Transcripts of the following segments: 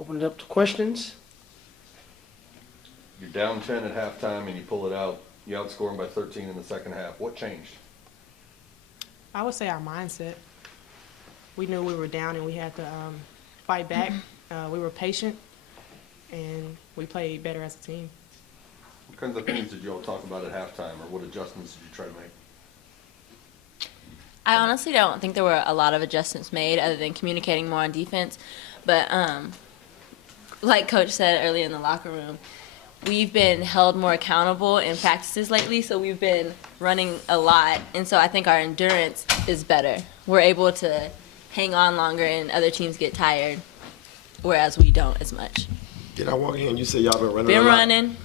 Open it up to questions. You're down 10 at halftime and you pull it out. You outscore them by 13 in the second half. What changed? I would say our mindset. We knew we were down and we had to fight back. We were patient, and we played better as a team. What kinds of things did you all talk about at halftime, or what adjustments did you try to make? I honestly don't think there were a lot of adjustments made other than communicating more on defense. But like Coach said earlier in the locker room, we've been held more accountable in practices lately, so we've been running a lot. And so I think our endurance is better. We're able to hang on longer and other teams get tired, whereas we don't as much. Did I walk in and you said y'all been running Been a lot? running.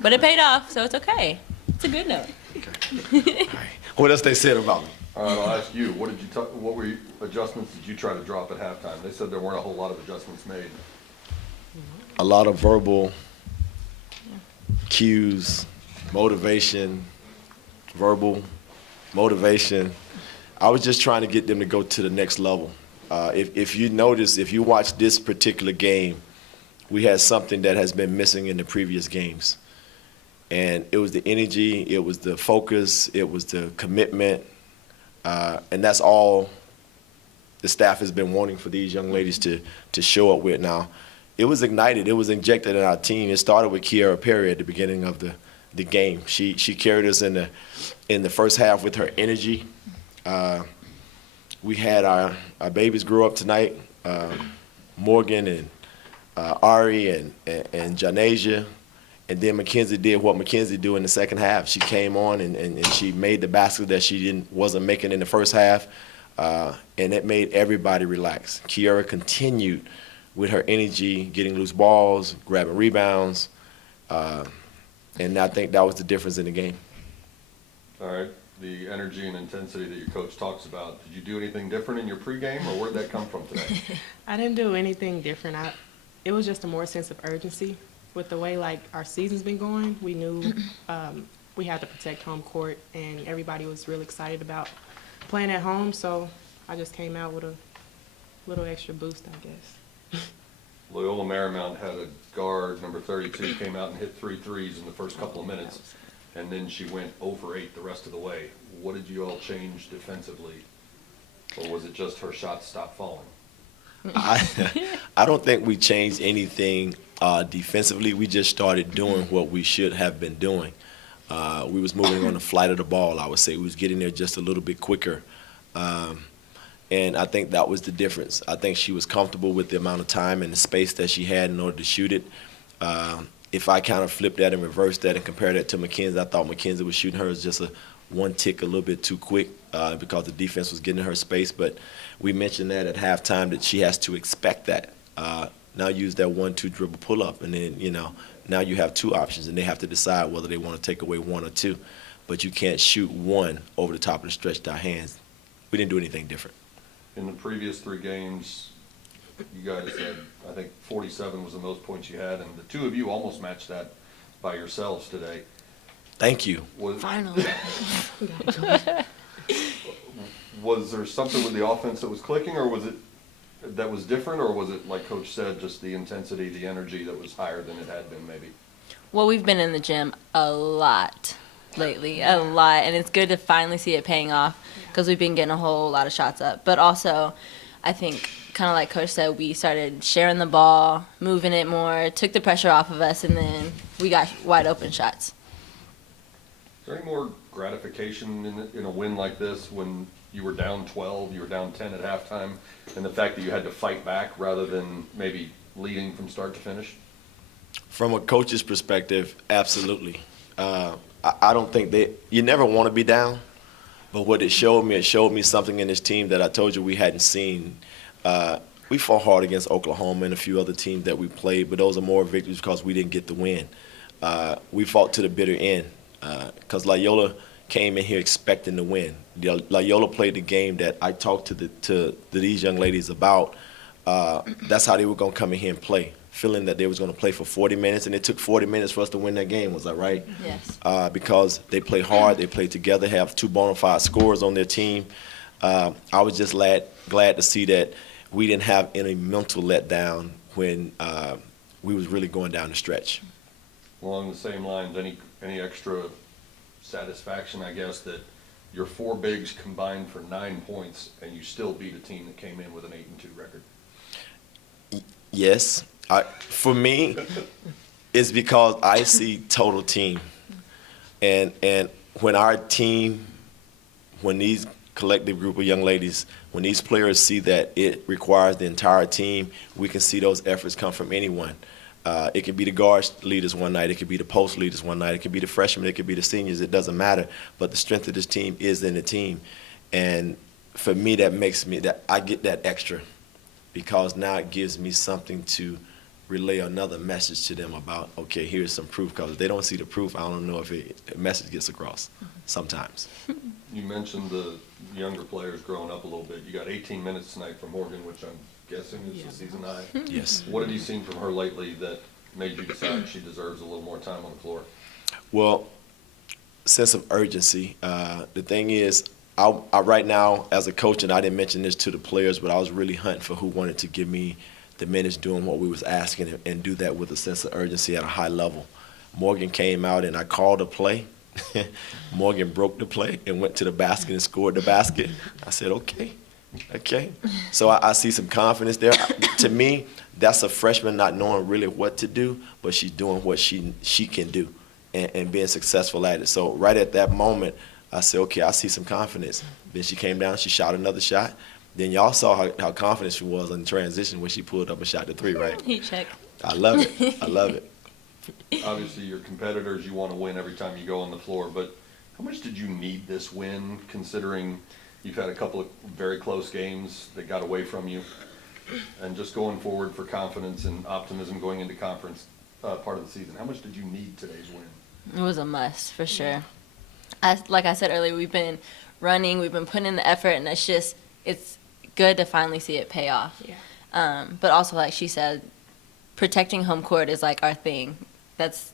But it paid off, so it's okay. It's a good note. All right. What else they said about me? All right, I'll ask you. What were adjustments did you try to drop at halftime? They said there weren't a whole lot of adjustments made. A lot of verbal cues, motivation, verbal motivation. I was just trying to get them to go to the next level. If you notice, if you watch this particular game, we had something that has been missing in the previous games. And it was the energy, it was the focus, it was the commitment, and that's all the staff has been wanting for these young ladies to show up with now. It was ignited, it was injected in our team. It started with Kiara Perry at the beginning of the game. She carried us in the first half with her energy. We had our babies grow up tonight, Morgan and Ari and Janasia. And then McKenzie did what McKenzie do in the second half. She came on and she made the basket that she wasn't making in the first half, and it made everybody relax. Kiara continued with her energy, getting loose balls, grabbing rebounds, and I think that was the difference in the game. All right, the energy and intensity that your coach talks about, did you do anything different in your pregame, or where did that come from today? I didn't do anything different. It was just a more sense of urgency. With the way like our season's been going, we knew we had to protect home court, and everybody was really excited about playing at home. So I just came out with a little extra boost, I guess. Loyola Marymount had a guard, number 32, came out and hit 3 threes in the first couple of minutes, and then she went 0 for 8 the rest of the way. What did you all change defensively, or was it just her shots stopped falling? I don't think we changed anything defensively. We just started doing what we should have been doing. We was moving on the flight of the ball, I would say. We was getting there just a little bit quicker. And I think that was the difference. I think she was comfortable with the amount of time and the space that she had in order to shoot it. If I kind of flipped that and reversed that and compared that to McKenzie, I thought McKenzie was shooting her as just one tick a little bit too quick because the defense was getting her space. But we mentioned that at halftime that she has to expect that. Now use that 1-2 dribble pull-up, and then, now you have 2 options, and they have to decide whether they want to take away 1 or 2. But you can't shoot 1 over the top of the stretched out hands. We didn't do anything different. In the previous 3 games, you guys had, I think, 47 was the most points you had, and the 2 of you almost matched that by yourselves today. Thank you. Finally. Was there something with the offense that was clicking, or was it that was different, or was it, like Coach said, just the intensity, the energy that was higher than it had been maybe? Well, we've been in the gym a lot lately, a lot, and it's good to finally see it paying off because we've been getting a whole lot of shots up. But also, I think, kind of like Coach said, we started sharing the ball, moving it more, took the pressure off of us, and then we got wide open shots. Is there any more gratification in a win like this when you were down 12, you were down 10 at halftime, and the fact that you had to fight back rather than maybe leading from start to finish? From a coach's perspective, absolutely. I don't think you never want to be down, but what it showed me something in this team that I told you we hadn't seen. We fought hard against Oklahoma and a few other teams that we played, but those are more victories because we didn't get the win. We fought to the bitter end because Loyola came in here expecting to win. Loyola played the game that I talked to these young ladies about. That's how they were going to come in here and play, feeling that they was going to play for 40 minutes, and it took 40 minutes for us to win that game. Was that right? Yes. Because they play hard, they play together, have 2 bona fide scorers on their team. I was just glad to see that we didn't have any mental letdown when we was really going down the stretch. Along the same lines, any extra satisfaction, I guess, that your 4 bigs combined for 9 points and you still beat a team that came in with an 8-2 record? Yes. For me, it's because I see total team. And when our team, when these collective group of young ladies, when these players see that it requires the entire team, we can see those efforts come from anyone. It could be the guard leaders one night, it could be the post leaders one night, it could be the freshmen, it could be the seniors, it doesn't matter. But the strength of this team is in the team. And for me, that makes me, that I get that extra, because now it gives me something to relay another message to them about, okay, here's some proof, because if they don't see the proof, I don't know if the message gets across sometimes. You mentioned the younger players growing up a little bit. You got 18 minutes tonight from Morgan, which I'm guessing is the season high. Yes. What have you seen from her lately that made you decide she deserves a little more time on the floor? Well, sense of urgency. The thing is, I right now, as a coach, and I didn't mention this to the players, but I was really hunting for who wanted to give me the minutes doing what we was asking, and do that with a sense of urgency at a high level. Morgan came out and I called a play. Morgan broke the play and went to the basket and scored the basket. I said, okay. So I see some confidence there. To me, that's a freshman not knowing really what to do, but she's doing what she can do and being successful at it. So right at that moment, I said, okay, I see some confidence. Then she came down, she shot another shot. Then y'all saw how confident she was in transition when she pulled up and shot the 3, right? Heat check. I love it. I love it. Obviously, you're competitors. You want to win every time you go on the floor. But how much did you need this win, considering you've had a couple of very close games that got away from you? And just going forward for confidence and optimism going into conference part of the season, how much did you need today's win? It was a must, for sure. Like I said earlier, we've been running, we've been putting in the effort, and it's good to finally see it pay off. Yeah. But also, like she said, protecting home court is like our thing. That's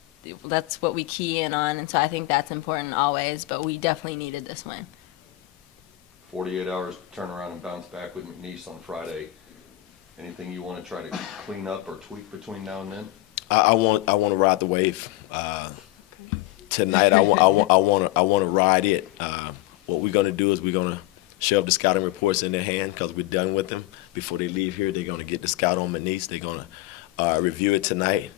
what we key in on, and so I think that's important always, but we definitely needed this win. 48 hours to turn around and bounce back with McNeese on Friday. Anything you want to try to clean up or tweak between now and then? I want to ride the wave. Tonight, I want to ride it. What we're going to do is we're going to shove the scouting reports in their hand, because we're done with them. Before they leave here, they're going to get the scout on McNeese. They're going to review it tonight.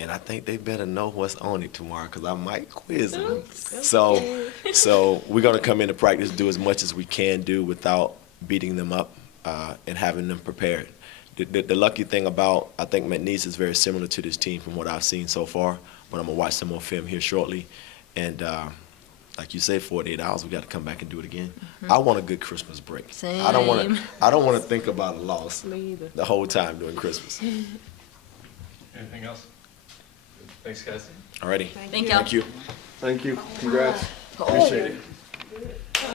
And I think they better know what's on it tomorrow, because I might quiz them. So we're going to come into practice, do as much as we can do without beating them up and having them prepared. The lucky thing about, I think McNeese is very similar to this team from what I've seen so far, but I'm going to watch some more film here shortly. And like you say, 48 hours, we got to come back and do it again. Mm-hmm. I want a good Christmas break. Same. I don't want to think about a loss Me either. the whole time during Christmas. Anything else? Thanks, guys. Alrighty. Thank y'all. Thank you. Thank you. Congrats. Appreciate it. Good.